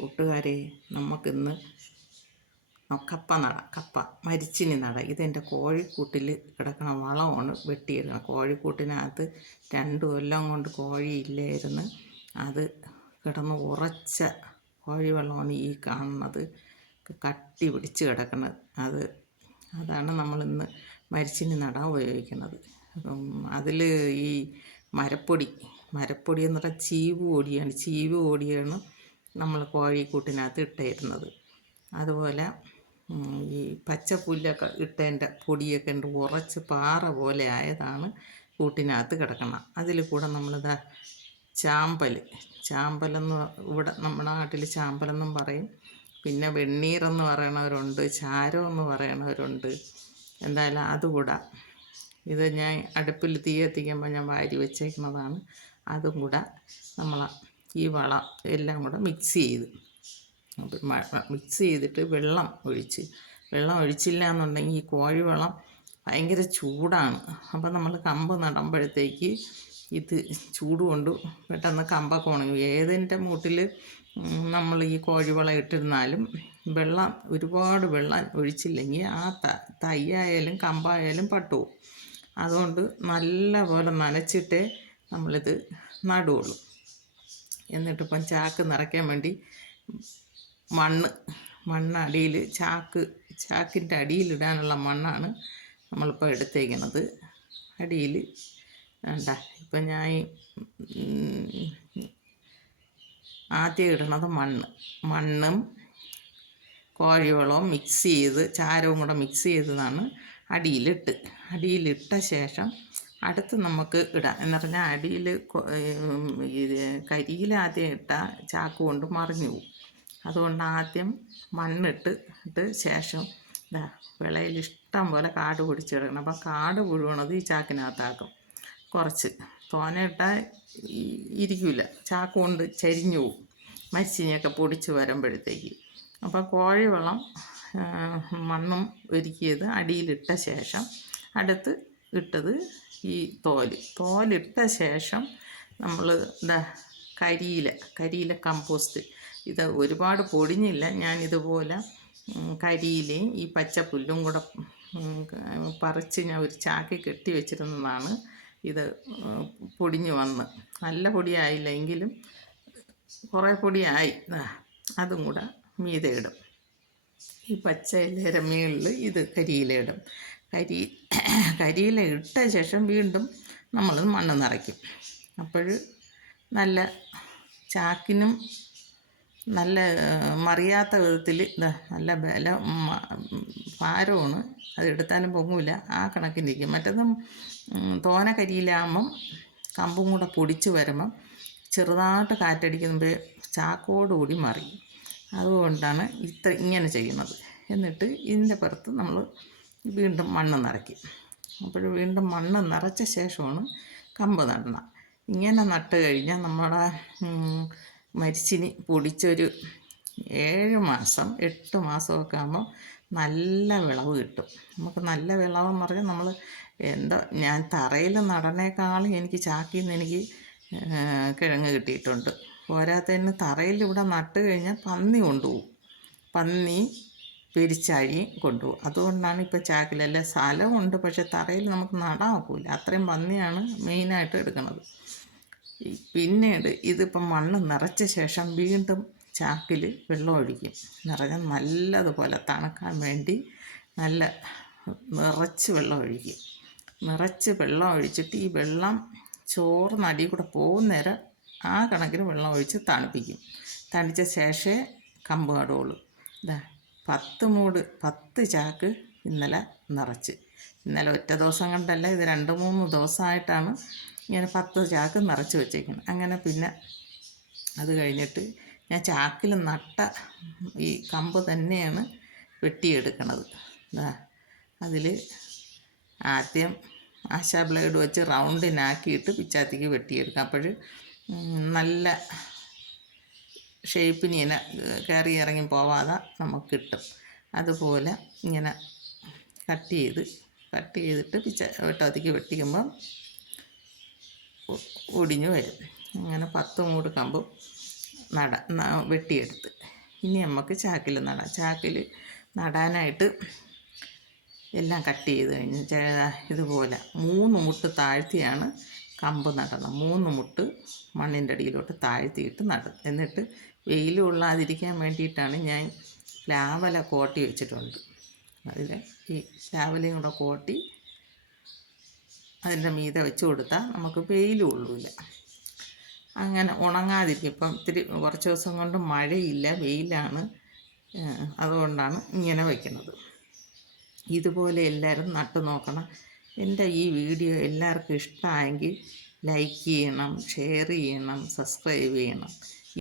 കൂട്ടുകാരെ നമുക്കിന്ന് കപ്പ നട കപ്പ മരിച്ചിനി നട. ഇതെന്റെ കോഴിക്കൂട്ടിൽ കിടക്കണ വളമാണ് വെട്ടിയിടുന്നത് കോഴിക്കൂട്ടിനകത്ത് രണ്ട് കൊല്ലം കൊണ്ട് കോഴിയില്ലായിരുന്നു. അത് കിടന്ന് ഉറച്ച കോഴിവെള്ളമാണ് ഈ കാണുന്നത്. കട്ടി പിടിച്ച് കിടക്കുന്നത് അത് അതാണ് നമ്മളിന്ന് മരിച്ചിനി നട ഉപയോഗിക്കുന്നത്. അതിൽ ഈ മരപ്പൊടി മരപ്പൊടി എന്ന് പറഞ്ഞാൽ ചീവ് പൊടിയാണ്. ചീവ് പൊടിയാണ് നമ്മൾ കോഴിക്കൂട്ടിനകത്ത് ഇട്ടിരുന്നത്. അതുപോലെ ഈ പച്ച പുല്ലൊക്കെ ഇട്ടതിന്റെ പൊടിയൊക്കെ ഉണ്ട് ഉറച്ച് പാറ പോലെ ആയതാണ് കൂട്ടിനകത്ത് കിടക്കണം. അതിൽ കൂടെ നമ്മളിതാ ചാമ്പൽ ചാമ്പലെന്ന് ഇവിടെ നമ്മുടെ നാട്ടിൽ ചാമ്പലെന്നും പറയും. പിന്നെ വെണ്ണീറെന്ന് പറയണവരുണ്ട് ചാരം എന്ന് പറയണവരുണ്ട്. എന്തായാലും അതുകൂടെ ഇത് ഞാൻ അടുപ്പിൽ തീ എത്തിക്കുമ്പോൾ ഞാൻ വാരി വെച്ചേക്കുന്നതാണ്. അതും കൂടെ നമ്മൾ ഈ വള എല്ലാം കൂടെ മിക്സ് ചെയ്ത്. മിക്സ് ചെയ്തിട്ട് വെള്ളം ഒഴിച്ച്. വെള്ളം ഒഴിച്ചില്ല എന്നുണ്ടെങ്കിൽ ഈ കോഴിവെള്ളം ഭയങ്കര ചൂടാണ്. അപ്പം നമ്മൾ കമ്പ് നടുമ്പോഴത്തേക്ക് ഇത് ചൂട് കൊണ്ട് പെട്ടെന്ന് കമ്പൊക്കെ ഉണങ്ങി. ഏതിന്റെ മൂട്ടിൽ നമ്മൾ ഈ കോഴിവളം ഇട്ടിരുന്നാലും വെള്ളം ഒരുപാട് വെള്ളം ഒഴിച്ചില്ലെങ്കിൽ ആ ത തൈയായാലും കമ്പായാലും പട്ടുപോകും. അതുകൊണ്ട് നല്ല പോലെ നനച്ചിട്ടേ നമ്മളിത് നടുകയുള്ളൂ എന്നിട്ടിപ്പം ചാക്ക് നിറയ്ക്കാൻ വേണ്ടി മണ്ണ് മണ്ണ് അടിയിൽ ചാക്ക് ചാക്കിന്റെ അടിയിലിടാനുള്ള മണ്ണാണ് നമ്മളിപ്പോൾ എടുത്തേക്കുന്നത്. അടിയിൽ വേണ്ട ഇപ്പം ഞാൻ ആദ്യം ഇടണത് മണ്ണ്. മണ്ണും കോഴിവളവും മിക്സ് ചെയ്ത് ചാരവും കൂടെ മിക്സ് ചെയ്തതാണ് അടിയിലിട്ട്. അടിയിലിട്ട ശേഷം അടുത്ത് നമുക്ക് ഇടാം. എന്ന് പറഞ്ഞാൽ അടിയിൽ കരിയിൽ ആദ്യം ഇട്ടാൽ ചാക്ക് കൊണ്ട് മറിഞ്ഞു പോകും അതുകൊണ്ട് ആദ്യം മണ്ണിട്ട് ഇട്ട് ശേഷം വിളയിൽ ഇഷ്ടം പോലെ കാട് പിടിച്ച് കിടക്കണം. അപ്പം കാട് പുഴുവണത് ഈ ചാക്കിനകത്താക്കും. കുറച്ച് തോന ഇട്ടാൽ ഇരിക്കില്ല ചാക്ക് കൊണ്ട് ചരിഞ്ഞു പോകും മരിച്ചിനിയൊക്കെ പൊടിച്ച് വരുമ്പോഴത്തേക്ക്. അപ്പോൾ കോഴിവെള്ളം മണ്ണും ഒരുക്കിയത് അടിയിലിട്ട ശേഷം അടുത്ത് ഇട്ടത് ഈ തോൽ. തോലിട്ട ശേഷം നമ്മൾ എന്താ കരിയില കരിയില കമ്പോസ്റ്റ്. ഇത് ഒരുപാട് പൊടിഞ്ഞില്ല. ഞാൻ ഇതുപോലെ കരിയിലയും ഈ പച്ചപ്പുല്ലും കൂടെ പറിച്ച് ഞാൻ ഒരു ചാക്കി കെട്ടി വെച്ചിരുന്നതാണ്. ഇത് പൊടിഞ്ഞു വന്ന്. നല്ല പൊടിയായില്ല എങ്കിലും കുറേ പൊടിയായി. അതും കൂടെ മീതെ ഇടും. ഈ പച്ച ഇലയുടെ മുകളിൽ ഇത് കരിയില ഇടും. കരി കരിയില ഇട്ട ശേഷം വീണ്ടും നമ്മൾ മണ്ണ് നിറയ്ക്കും. അപ്പോൾ നല്ല ചാക്കിനും നല്ല മറിയാത്ത വിധത്തിൽ നല്ല ബല ഭാരമാണ്. അത് എടുത്താലും പൊങ്ങൂല. ആ കണക്കിന് നിൽക്കും മറ്റത് തോന കരിയിലാകുമ്പം കമ്പും കൂടെ പൊടിച്ച് വരുമ്പം ചെറുതായിട്ട് കാറ്റടിക്കുമ്പോൾ ചാക്കോടുകൂടി മറിയും. അതുകൊണ്ടാണ് ഇത്ര ഇങ്ങനെ ചെയ്യുന്നത്. എന്നിട്ട് ഇതിന്റെ പുറത്ത് നമ്മൾ വീണ്ടും മണ്ണ് നിറയ്ക്കും. അപ്പോൾ വീണ്ടും മണ്ണ് നിറച്ച ശേഷമാണ് കമ്പ് നടണം ഇങ്ങനെ നട്ട് കഴിഞ്ഞാൽ നമ്മുടെ മരിച്ചിനി പൊടിച്ചൊരു ഏഴ് മാസം എട്ട് മാസമൊക്കെ ആകുമ്പോൾ നല്ല വിളവ് കിട്ടും. നമുക്ക് നല്ല വിളവെന്ന് പറഞ്ഞാൽ നമ്മൾ എന്താ ഞാൻ തറയിൽ നടനേക്കാളും എനിക്ക് ചാക്കിൽ നിന്ന് എനിക്ക് കിഴങ്ങ് കിട്ടിയിട്ടുണ്ട്. പോരാത്തതിന് തറയിൽ ഇവിടെ നട്ട് കഴിഞ്ഞാൽ പന്നി കൊണ്ടുപോകും. പന്നി പെരിച്ചാഴി കൊണ്ടുപോകും അതുകൊണ്ടാണ് ഇപ്പോൾ ചാക്കിലെല്ലാം സ്ഥലമുണ്ട് പക്ഷെ തറയിൽ നമുക്ക് നടാൻ ഒക്കില്ല. അത്രയും പന്നിയാണ് മെയിനായിട്ട് എടുക്കുന്നത്. പിന്നീട് ഇതിപ്പം മണ്ണ് നിറച്ച ശേഷം വീണ്ടും ചാക്കിൽ വെള്ളം ഒഴിക്കും. നിറഞ്ഞ നല്ലതുപോലെ തണുക്കാൻ വേണ്ടി നല്ല നിറച്ച് വെള്ളം ഒഴിക്കും. നിറച്ച് വെള്ളം ഒഴിച്ചിട്ട് ഈ വെള്ളം ചോറിന് അടിയിൽ കൂടെ പോകുന്നേരം ആ കണക്കിന് വെള്ളം ഒഴിച്ച് തണുപ്പിക്കും. തണിച്ച ശേഷമേ കമ്പ് കടുകയുള്ളൂ ഇതാ പത്ത് മൂട് പത്ത് ചാക്ക് ഇന്നലെ നിറച്ച്. ഇന്നലെ ഒറ്റ ദിവസം കണ്ടല്ല ഇത് രണ്ട് മൂന്ന് ദിവസമായിട്ടാണ് ഇങ്ങനെ പത്ത് ചാക്ക് നിറച്ച് വെച്ചേക്കുന്നത്. അങ്ങനെ പിന്നെ അത് കഴിഞ്ഞിട്ട് ഞാൻ ചാക്കിൽ നട്ട ഈ കമ്പ് തന്നെയാണ് വെട്ടിയെടുക്കണത്. അതിൽ ആദ്യം ആശാ ബ്ലേഡ് വെച്ച് റൗണ്ടിനാക്കിയിട്ട് പിച്ചാത്തിക്ക് വെട്ടിയെടുക്കാം. അപ്പോൾ നല്ല ഷേപ്പിന് ഇങ്ങനെ കയറി ഇറങ്ങി പോവാതെ നമുക്ക് കിട്ടും. അതുപോലെ ഇങ്ങനെ കട്ട് ചെയ്ത് കട്ട് ചെയ്തിട്ട് പിച്ച വെട്ടത്തിക്ക് വെട്ടിക്കുമ്പം ഒടിഞ്ഞു വരും. അങ്ങനെ പത്ത് മൂട് കമ്പും നട വെട്ടിയെടുത്ത്. ഇനി നമുക്ക് ചാക്കിൽ നടാം. ചാക്കിൽ നടാനായിട്ട് എല്ലാം കട്ട് ചെയ്ത് കഴിഞ്ഞ് ഇതുപോലെ മൂന്ന് മുട്ട് താഴ്ത്തിയാണ് കമ്പ് നടണം. മൂന്ന് മുട്ട് മണ്ണിന്റെ അടിയിലോട്ട് താഴ്ത്തിയിട്ട് നടും. എന്നിട്ട് വെയിൽ കൊള്ളാതിരിക്കാൻ വേണ്ടിയിട്ടാണ് ഞാൻ ലാവല കോട്ടി വെച്ചിട്ടുണ്ട്. അതിൽ ഈ ലാവലയും കൂടെ കോട്ടി അതിന്റെ മീതെ വെച്ച് കൊടുത്താൽ നമുക്ക് വെയിൽ കൊള്ളൂല. അങ്ങനെ ഉണങ്ങാതിരിക്കും. ഇപ്പം ഇത്തിരി കുറച്ച് ദിവസം കൊണ്ട് മഴയില്ല വെയിലാണ്. അതുകൊണ്ടാണ് ഇങ്ങനെ വയ്ക്കുന്നത് ഇതുപോലെ എല്ലാവരും നട്ടു നോക്കണം. എന്റെ ഈ വീഡിയോ എല്ലാവർക്കും ഇഷ്ടമായെങ്കിൽ ലൈക്ക് ചെയ്യണം ഷെയർ ചെയ്യണം സബ്സ്ക്രൈബ് ചെയ്യണം.